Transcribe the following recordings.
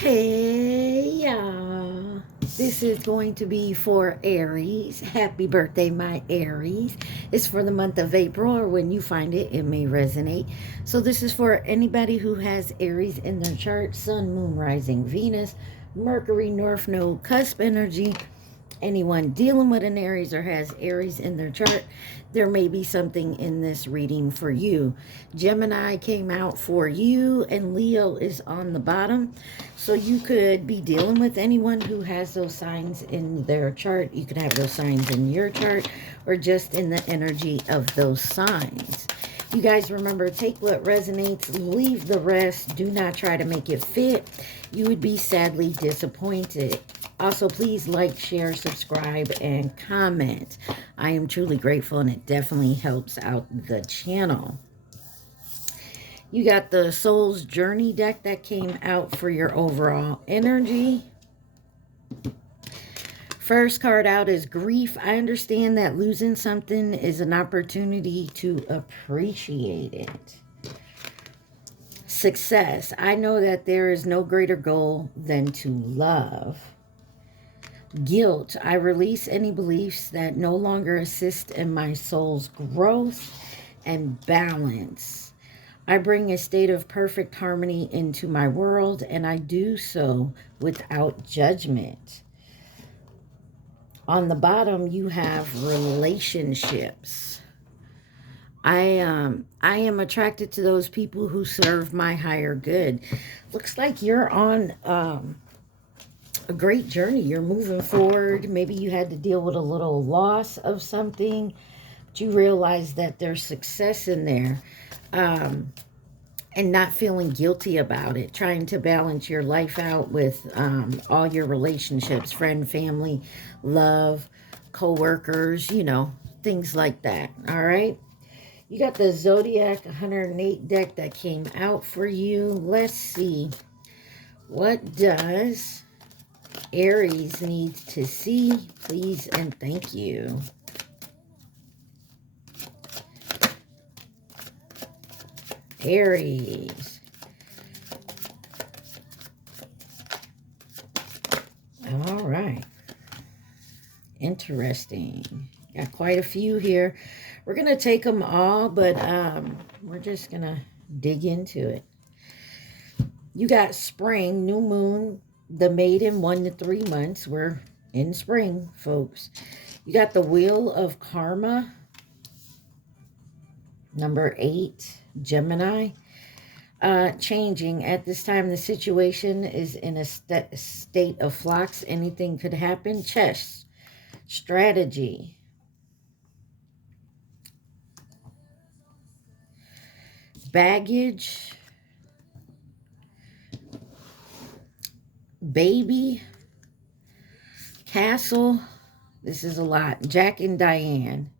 Hey, y'all. This is going to be for Aries. Happy birthday, my Aries. It's for the month of April, or when you find it, it may resonate. So, this is for anybody who has Aries in their chart: Sun, Moon, Rising, Venus, Mercury, North Node, cusp energy. Anyone dealing with an Aries or has Aries in their chart, there may be something in this reading for you. Gemini came out for you, and Leo is on the bottom. So you could be dealing with anyone who has those signs in their chart. You could have those signs in your chart, or just in the energy of those signs. You guys remember, take what resonates, leave the rest. Do not try to make it fit. You would be sadly disappointed. Also, please like, share, subscribe, and comment. I am truly grateful, and it definitely helps out the channel. You got the Soul's Journey deck that came out for your overall energy. First card out is Grief. I understand that losing something is an opportunity to appreciate it. Success. I know that there is no greater goal than to love. Guilt. I release any beliefs that no longer assist in my soul's growth. And balance. I bring a state of perfect harmony into my world, and I do so without judgment. On the bottom, you have relationships. I am attracted to those people who serve my higher good. Looks like you're on a great journey. You're moving forward. Maybe you had to deal with a little loss of something, but you realize that there's success in there. And not feeling guilty about it. Trying to balance your life out with all your relationships, friend, family, love, co-workers, you know, things like that. All right. You got the Zodiac 108 deck that came out for you. Let's see. What does Aries need to see? Please and thank you. Aries. All right. Interesting. Got quite a few here. We're going to take them all, but we're just going to dig into it. You got spring, new moon, the maiden, 1 to 3 months. We're in spring, folks. You got the wheel of karma, number 8, Gemini. Changing. At this time, the situation is in a state of flux. Anything could happen. Chess. Strategy. Baggage. Baby. Castle. This is a lot. Jack and Diane.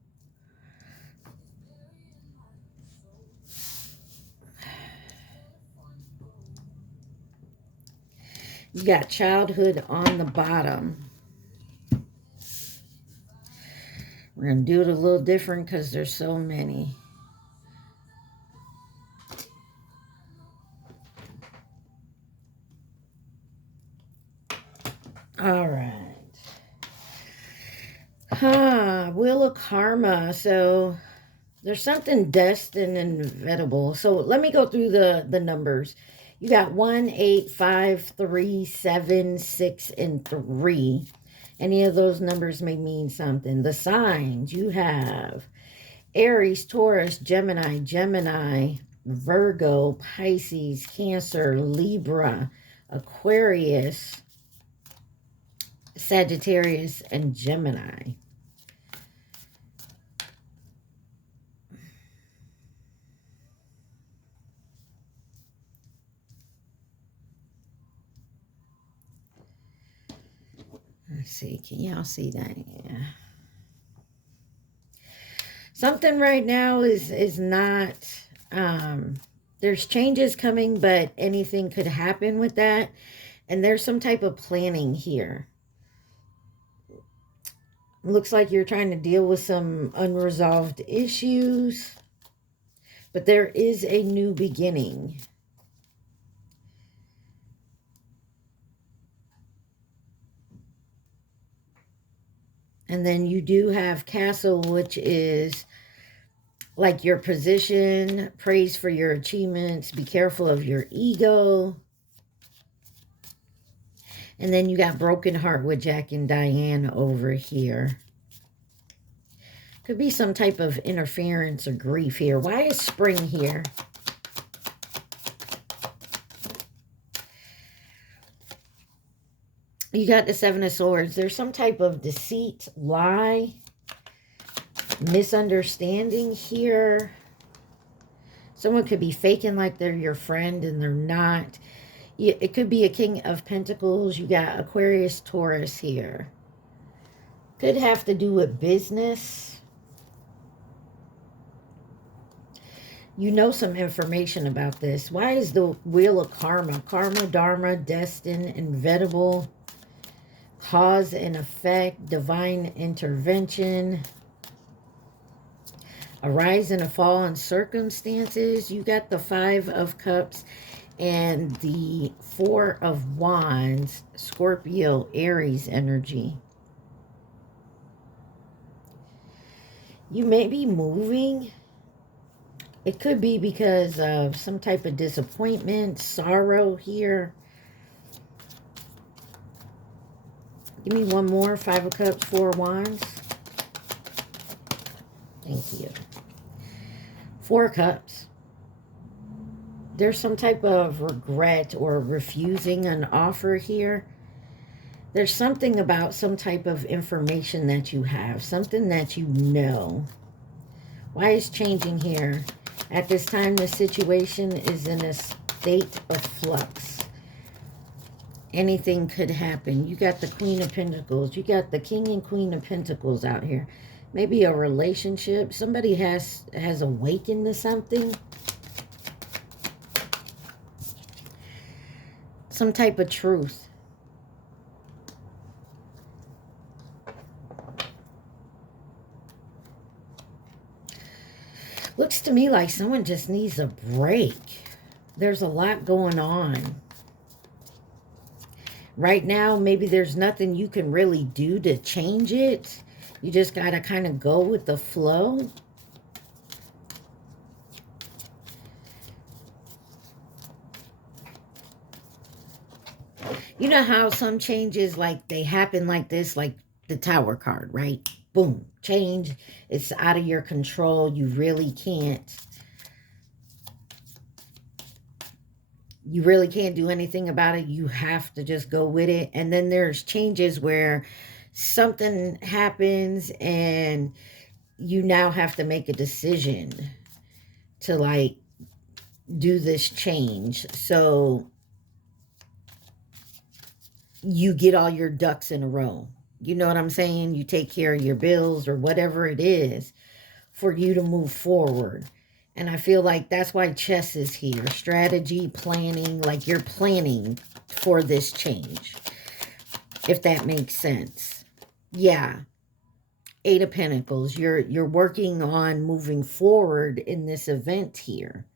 You got childhood on the bottom. We're going to do it a little different because there's so many. All right. Wheel of karma. So there's something destined and inevitable. So let me go through the numbers. You got 1, 8, 5, 3, 7, 6, and 3. Any of those numbers may mean something. The signs you have: Aries, Taurus, Gemini, Virgo, Pisces, Cancer, Libra, Aquarius, Sagittarius, and Gemini. Let's see. Can y'all see that? Yeah. Something right now is not, there's changes coming, but anything could happen with that. And there's some type of planning here. Looks like you're trying to deal with some unresolved issues, but there is a new beginning. And then you do have Castle, which is like your position, praise for your achievements, be careful of your ego. And then you got Broken Heart with Jack and Diane over here. Could be some type of interference or grief here. Why is spring here? You got the Seven of Swords. There's some type of deceit, lie, misunderstanding here. Someone could be faking like they're your friend and they're not. It could be a King of Pentacles. You got Aquarius, Taurus here. Could have to do with business. You know some information about this. Why is the Wheel of Karma? Karma, Dharma, destined, inevitable, cause and effect, divine intervention, a rise and a fall in circumstances. You got the Five of Cups and the Four of Wands, Scorpio, Aries energy. You may be moving. It could be because of some type of disappointment, sorrow here. Give me one more. Five of Cups, Four of Wands. Thank you. Four of Cups. There's some type of regret or refusing an offer here. There's something about some type of information that you have. Something that you know. Why is changing here? At this time, the situation is in a state of flux. Anything could happen. You got the Queen of Pentacles. You got the King and Queen of Pentacles out here. Maybe a relationship. Somebody has awakened to something. Some type of truth. Looks to me like someone just needs a break. There's a lot going on. Right now, maybe there's nothing you can really do to change it. You just got to kind of go with the flow. You know how some changes, like, they happen like this, like the Tower card, right? Boom, change. It's out of your control. You really can't. You really can't do anything about it. You have to just go with it. And then there's changes where something happens and you now have to make a decision to, like, do this change. So you get all your ducks in a row. You know what I'm saying? You take care of your bills or whatever it is for you to move forward. And I feel like that's why chess is here. Strategy, planning, like you're planning for this change. If that makes sense. Yeah. Eight of Pentacles. You're working on moving forward in this event here.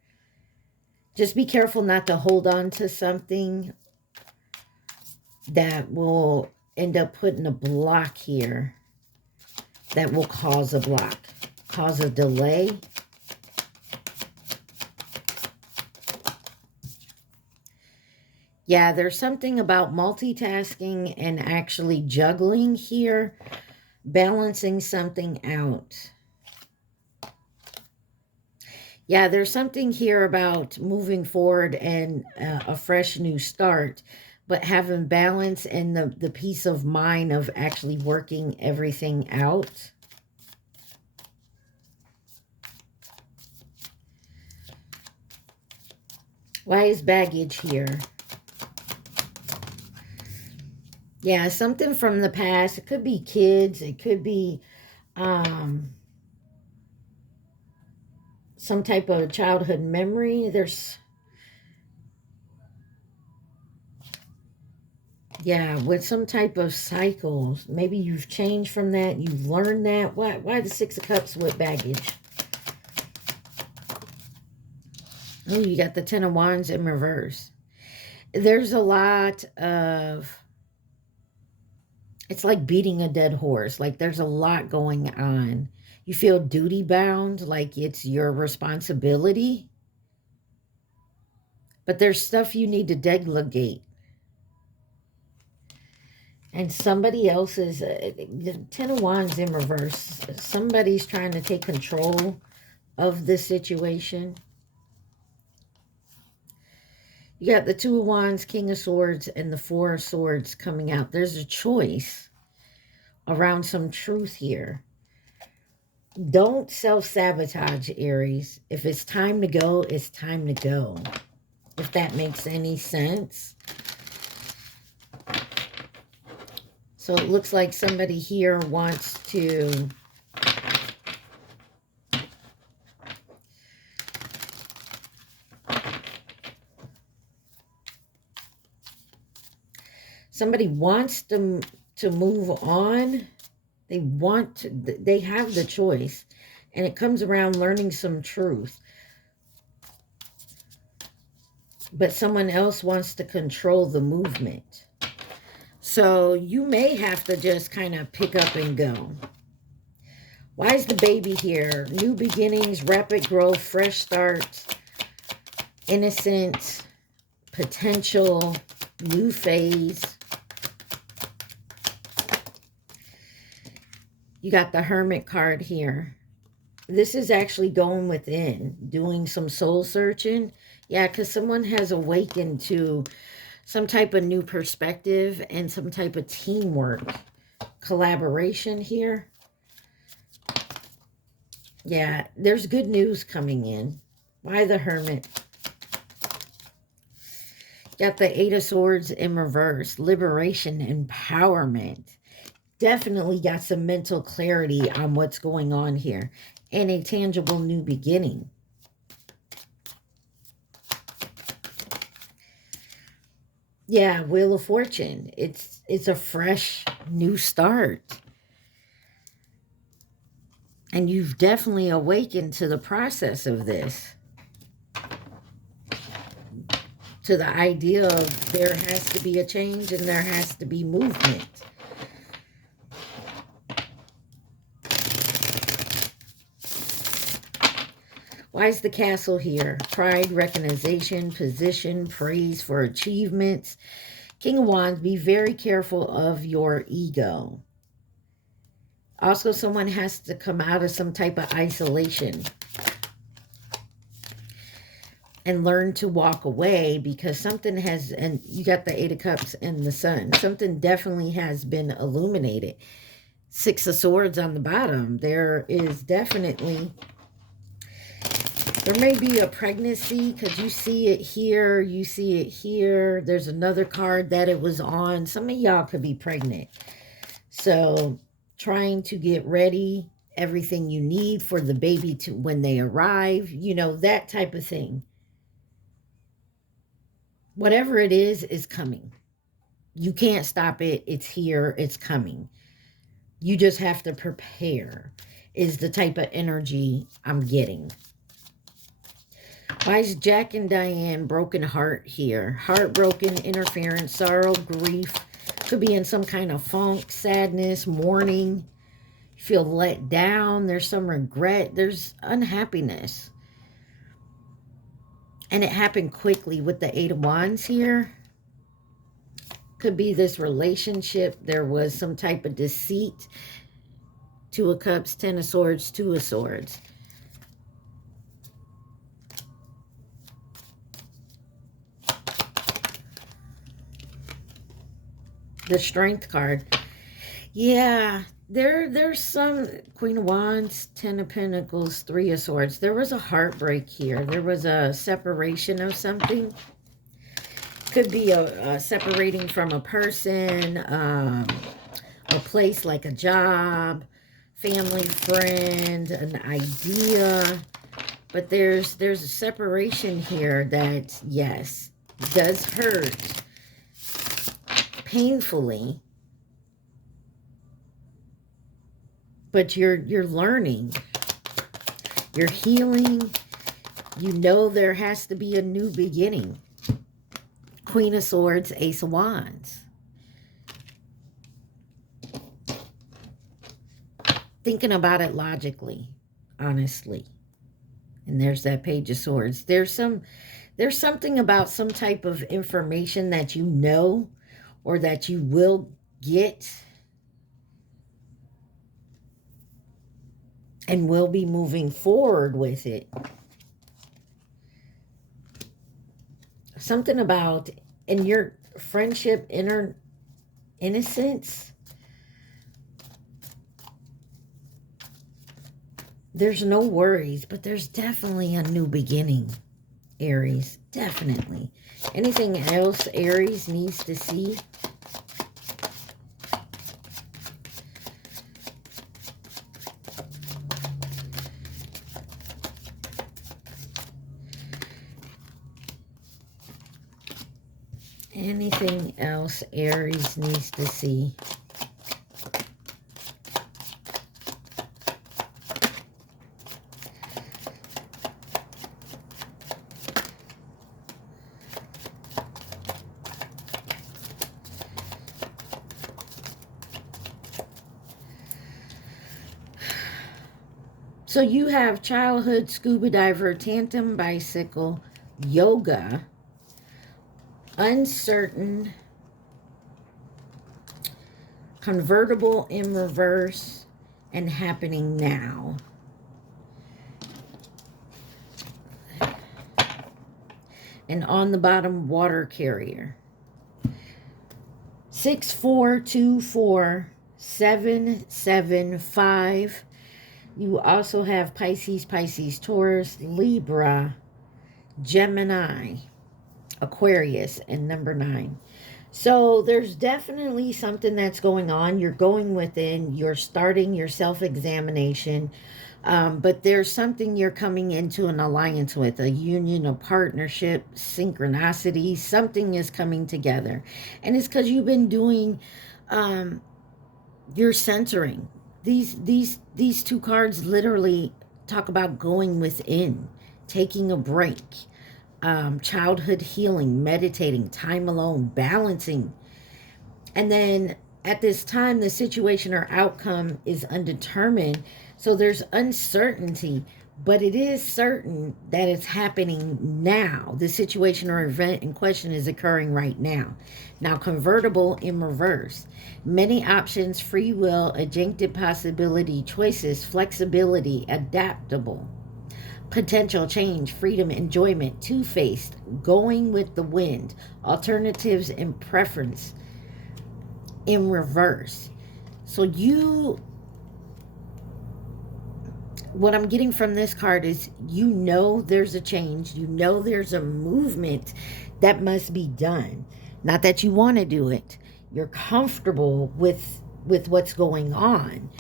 Just be careful not to hold on to something that will end up putting a block here. That will cause a block. Cause a delay. Yeah, there's something about multitasking and actually juggling here. Balancing something out. Yeah, there's something here about moving forward and a fresh new start. But having balance and the peace of mind of actually working everything out. Why is baggage here? Yeah, something from the past. It could be kids. It could be some type of childhood memory. There's... Yeah, with some type of cycle. Maybe you've changed from that. You've learned that. Why the Six of Cups with baggage? Oh, you got the Ten of Wands in reverse. There's a lot of It's like beating a dead horse. Like there's a lot going on. You feel duty bound, like it's your responsibility. But there's stuff you need to delegate. And somebody else's, the Ten of Wands in reverse. Somebody's trying to take control of this situation. You got the Two of Wands, King of Swords, and the Four of Swords coming out. There's a choice around some truth here. Don't self-sabotage, Aries. If it's time to go, it's time to go. If that makes any sense. So it looks like somebody here wants to somebody wants to move on. They want to, they have the choice. And it comes around learning some truth. But someone else wants to control the movement. So you may have to just kind of pick up and go. Why is the baby here? New beginnings, rapid growth, fresh starts, innocence, potential, new phase. You got the Hermit card here. This is actually going within, doing some soul searching. Yeah, because someone has awakened to some type of new perspective and some type of teamwork, collaboration here. Yeah, there's good news coming in. Why the Hermit? Got the Eight of Swords in reverse. Liberation, empowerment. Definitely got some mental clarity on what's going on here. And a tangible new beginning. Yeah, Wheel of Fortune. It's a fresh new start. And you've definitely awakened to the process of this. To the idea of there has to be a change and there has to be movement. Why is the Castle here? Pride, recognition, position, praise for achievements. King of Wands, be very careful of your ego. Also, someone has to come out of some type of isolation and learn to walk away, because something has, and you got the Eight of Cups and the Sun. Something definitely has been illuminated. Six of Swords on the bottom. There is definitely, there may be a pregnancy, because you see it here, you see it here. There's another card that it was on. Some of y'all could be pregnant. So trying to get ready, everything you need for the baby to when they arrive, you know, that type of thing. Whatever it is coming. You can't stop it. It's here. It's coming. You just have to prepare, is the type of energy I'm getting. Why is Jack and Diane broken heart here? Heartbroken, interference, sorrow, grief. Could be in some kind of funk, sadness, mourning. You feel let down. There's some regret. There's unhappiness. And it happened quickly with the Eight of Wands here. Could be this relationship. There was some type of deceit. Two of Cups, Ten of Swords, Two of Swords. The Strength card. Yeah, there's some Queen of Wands, Ten of Pentacles, Three of Swords. There was a heartbreak here. There was a separation of something. Could be a separating from a person, a place like a job, family, friend, an idea. But there's a separation here that, yes, does hurt painfully. But you're learning. You're healing. You know there has to be a new beginning. Queen of Swords, Ace of Wands. thinking about it logically, honestly. And there's that Page of Swords. There's something about some type of information that you know or that you will get and will be moving forward with it. Something about in your friendship inner innocence. There's no worries, but there's definitely a new beginning, Aries. Definitely. Anything else Aries needs to see? Anything else Aries needs to see? So you have childhood, scuba diver, tandem bicycle, yoga, uncertain, convertible in reverse, and happening now. And on the bottom, water carrier. 6424775. You also have Pisces, Pisces, Taurus, Libra, Gemini, Aquarius, and number 9. So there's definitely something that's going on. You're going within. You're starting your self-examination. But there's something you're coming into an alliance with, a union, a partnership, synchronicity. Something is coming together. And it's because you've been doing, you're centering. These two cards literally talk about going within, taking a break, childhood healing, meditating, time alone, balancing. And then at this time, the situation or outcome is undetermined. So there's uncertainty, but it is certain that it's happening now. The situation or event in question is occurring right now. Now, convertible in reverse. Many options, free will, adjunctive possibility, choices, flexibility, adaptable. Potential change, freedom, enjoyment, two-faced, going with the wind, alternatives and preference in reverse. So what I'm getting from this card is you know there's a change. You know there's a movement that must be done. Not that you want to do it. You're comfortable with what's going on.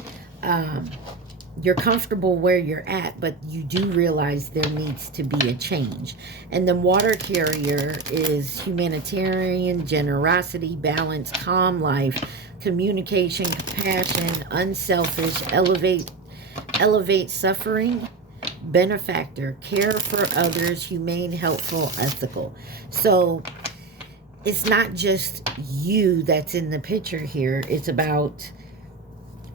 You're comfortable where you're at, but you do realize there needs to be a change. And then water carrier is humanitarian, generosity, balance, calm life, communication, compassion, unselfish, elevate suffering, benefactor, care for others, humane, helpful, ethical. So it's not just you that's in the picture here. It's about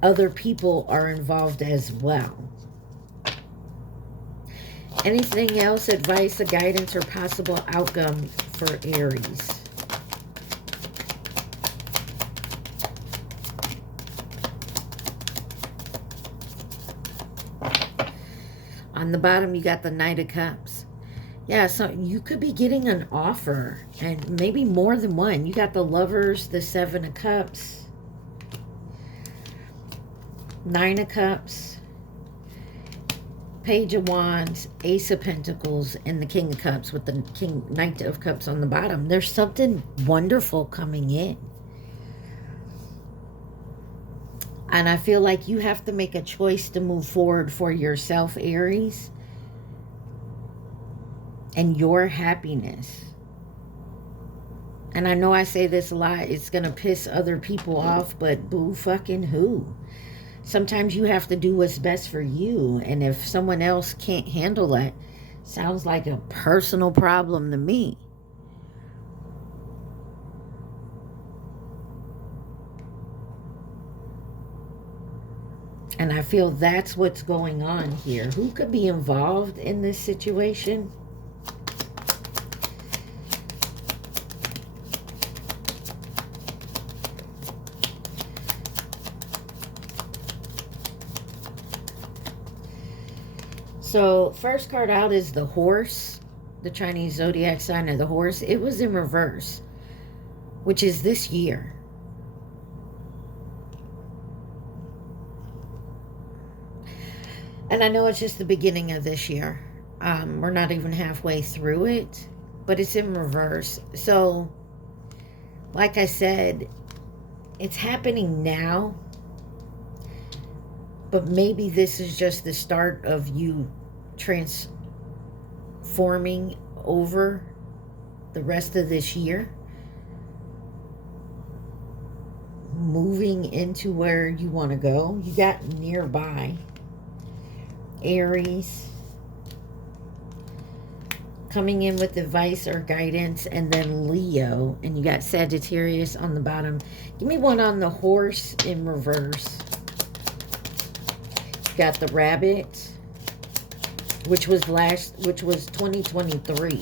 other people are involved as well. Anything else, advice, a guidance, or possible outcome for Aries? On the bottom, you got the Knight of Cups. Yeah, so you could be getting an offer, and maybe more than one. You got the Lovers, the Seven of Cups, Nine of Cups, Page of Wands, Ace of Pentacles, and the King of Cups with the Knight of Cups on the bottom. There's something wonderful coming in. And I feel like you have to make a choice to move forward for yourself, Aries, and your happiness. And I know I say this a lot. It's going to piss other people off, but boo fucking who? Sometimes you have to do what's best for you. And if someone else can't handle that, sounds like a personal problem to me. And I feel that's what's going on here. Who could be involved in this situation? So, first card out is the horse, the Chinese zodiac sign of the horse. It was in reverse, which is this year. And I know it's just the beginning of this year. We're not even halfway through it, but it's in reverse. So, like I said, it's happening now, but maybe this is just the start of you transforming over the rest of this year, moving into where you want to go. You got nearby Aries coming in with advice or guidance, and then Leo, and you got Sagittarius on the bottom. Give me one on the horse in reverse. Got the rabbit, which was 2023.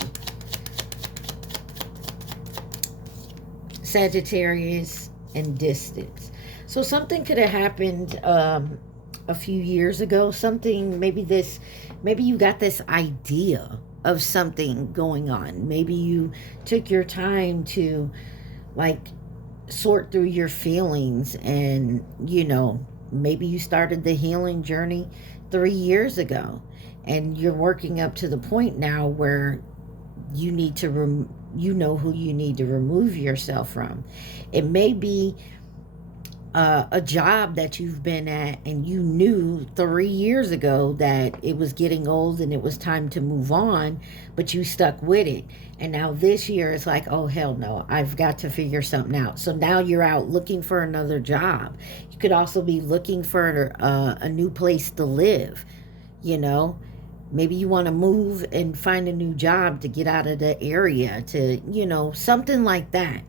Sagittarius and distance. So something could have happened a few years ago. Something, maybe you got this idea of something going on. Maybe you took your time to like sort through your feelings, and maybe you started the healing journey 3 years ago, and you're working up to the point now where you need to who you need to remove yourself from. It may be a job that you've been at, and you knew 3 years ago that it was getting old and it was time to move on, but you stuck with it. And now this year it's like, oh hell no, I've got to figure something out. So now you're out looking for another job. You could also be looking for a new place to live. Maybe you want to move and find a new job to get out of the area, to something like that.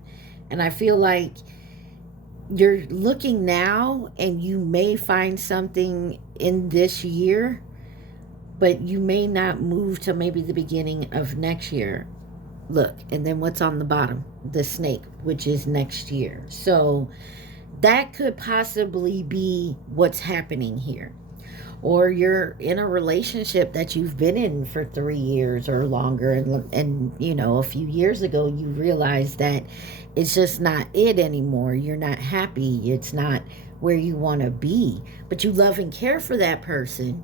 And I feel like you're looking now, and you may find something in this year, but you may not move till maybe the beginning of next year. Look, and then what's on the bottom? The snake, which is next year. So that could possibly be what's happening here. Or you're in a relationship that you've been in for 3 years or longer, and a few years ago you realized that it's just not it anymore. You're not happy. It's not where you want to be, but you love and care for that person,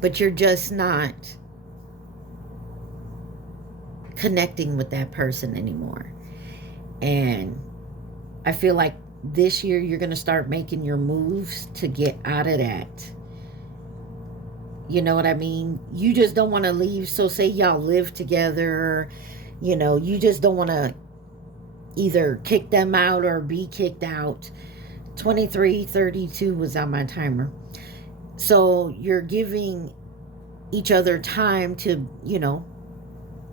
but you're just not connecting with that person anymore. And I feel like this year you're going to start making your moves to get out of that. You know what I mean? You just don't want to leave. So say y'all live together, you just don't want to either kick them out or be kicked out. 23:32 was on my timer. So you're giving each other time to,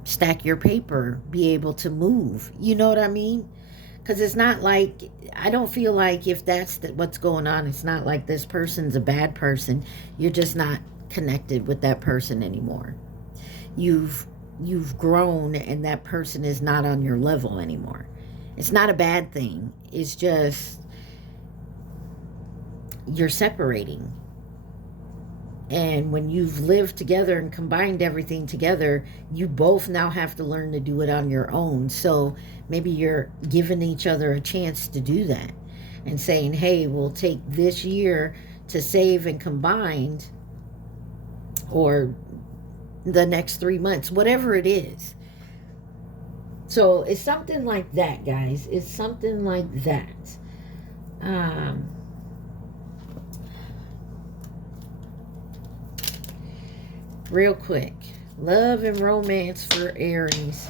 stack your paper, be able to move. You know what I mean? Because it's not like, I don't feel like if that's what's going on, it's not like this person's a bad person. You're just not connected with that person anymore. You've grown, and that person is not on your level anymore. It's not a bad thing. It's just you're separating. And when you've lived together and combined everything together, you both now have to learn to do it on your own. So maybe you're giving each other a chance to do that and saying, hey, we'll take this year to save and combine, or the next 3 months, whatever it is. So it's something like that, guys. It's something like that. Real quick, love and romance for Aries.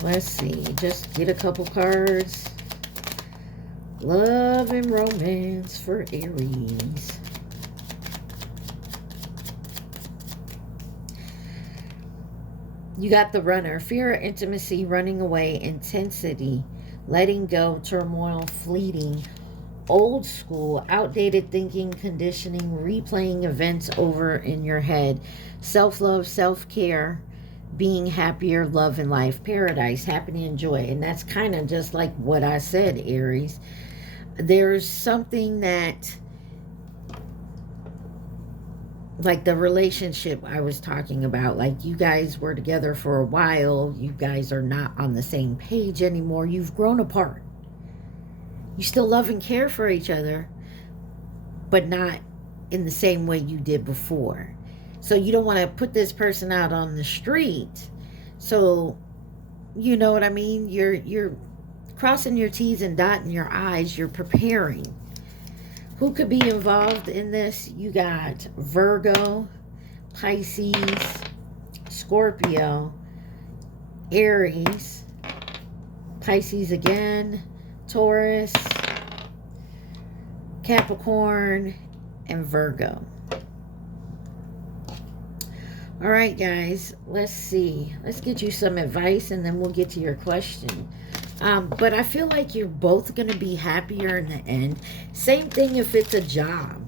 Let's see, just get a couple cards. Love and romance for Aries. You got the runner. Fear, intimacy, running away, intensity, letting go, turmoil, fleeting, old school, outdated thinking, conditioning, replaying events over in your head, self-love, self-care, being happier, love in life, paradise, happiness and joy. And that's kind of just like what I said, Aries. There's something that, like the relationship I was talking about, like you guys were together for a while, you guys are not on the same page anymore, you've grown apart. You still love and care for each other, but not in the same way you did before. So you don't want to put this person out on the street. So, you know what I mean? You're crossing your T's and dotting your I's. You're preparing. Who could be involved in this? You got Virgo, Pisces, Scorpio, Aries, Pisces again, Taurus, Capricorn, and Virgo. All right, guys, let's see. Let's get you some advice, and then we'll get to your question. But I feel like you're both going to be happier in the end. Same thing if it's a job,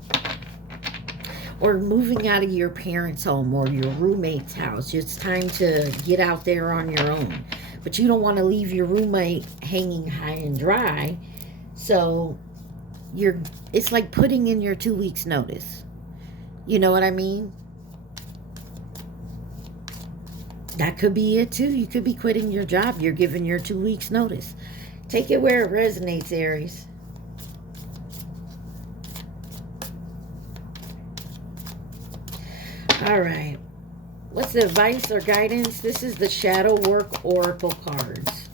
or moving out of your parents' home or your roommate's house. It's time to get out there on your own. But you don't want to leave your roommate hanging high and dry. So it's like putting in your 2 weeks notice. You know what I mean? That could be it too. You could be quitting your job. You're giving your 2 weeks notice. Take it where it resonates, Aries. All right. What's the advice or guidance? This is the Shadow Work Oracle cards.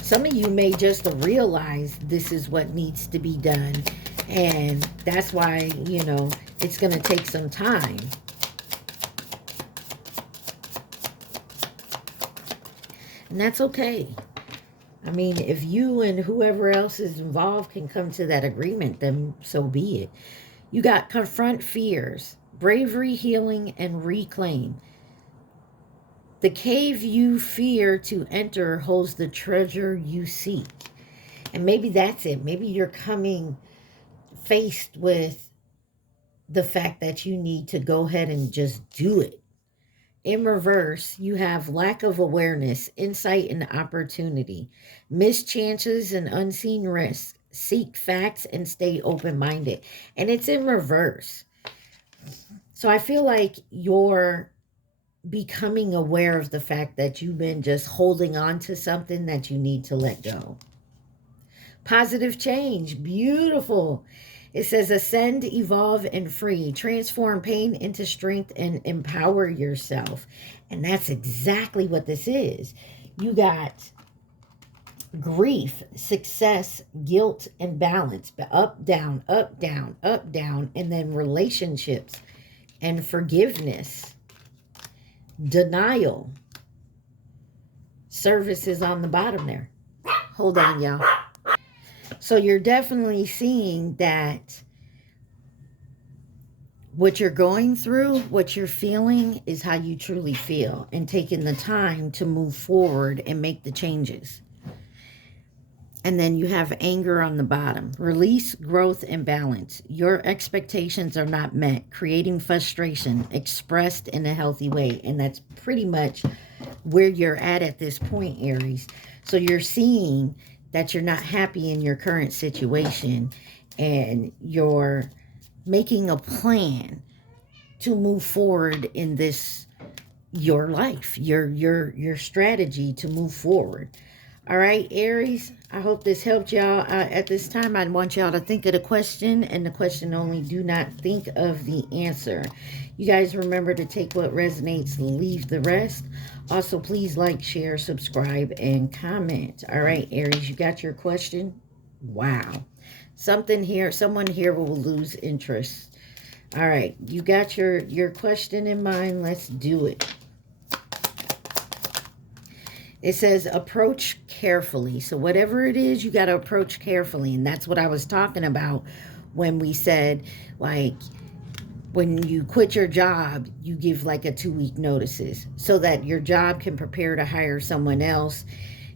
Some of you may just realize this is what needs to be done. And that's why, you know, it's going to take some time. And that's okay. I mean, if you and whoever else is involved can come to that agreement, then so be it. You got confront fears, bravery, healing, and reclaim. The cave you fear to enter holds the treasure you seek. And maybe that's it. Maybe you're coming faced with the fact that you need to go ahead and just do it. In reverse, you have lack of awareness, insight, and opportunity. Missed chances and unseen risks. Seek facts and stay open-minded. And it's in reverse. So I feel like you're becoming aware of the fact that you've been just holding on to something that you need to let go. Positive change. Beautiful. It says ascend, evolve, and free. Transform pain into strength and empower yourself. And that's exactly what this is. You got grief, success, guilt, and balance. Up, down, up, down, up, down. And then relationships and forgiveness. Denial. Service is on the bottom there. Hold on, y'all. So you're definitely seeing that what you're going through, what you're feeling is how you truly feel, and taking the time to move forward and make the changes. And then you have anger on the bottom. Release, growth, and balance. Your expectations are not met, creating frustration expressed in a healthy way. And that's pretty much where you're at this point, Aries. So you're seeing that you're not happy in your current situation, and you're making a plan to move forward in this, your life, your strategy to move forward. All right, Aries, I hope this helped y'all. At this time, I want y'all to think of the question, and the question only. Do not think of the answer. You guys remember to take what resonates, leave the rest. Also, please like, share, subscribe, and comment. All right, Aries, you got your question? Wow. Someone here will lose interest. All right, you got your question in mind. Let's do it. It says approach carefully. So whatever it is, you got to approach carefully. And that's what I was talking about when we said, like, when you quit your job, you give like a 2-week notices so that your job can prepare to hire someone else,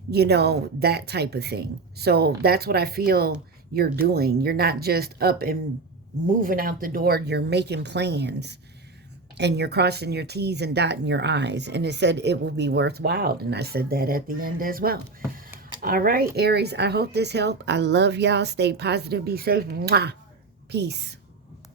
you know, that type of thing. So that's what I feel you're doing. You're not just up and moving out the door, you're making plans and you're crossing your T's and dotting your I's. And it said it will be worthwhile. And I said that at the end as well. All right, Aries, I hope this helped. I love y'all. Stay positive, be safe. Mwah. Peace.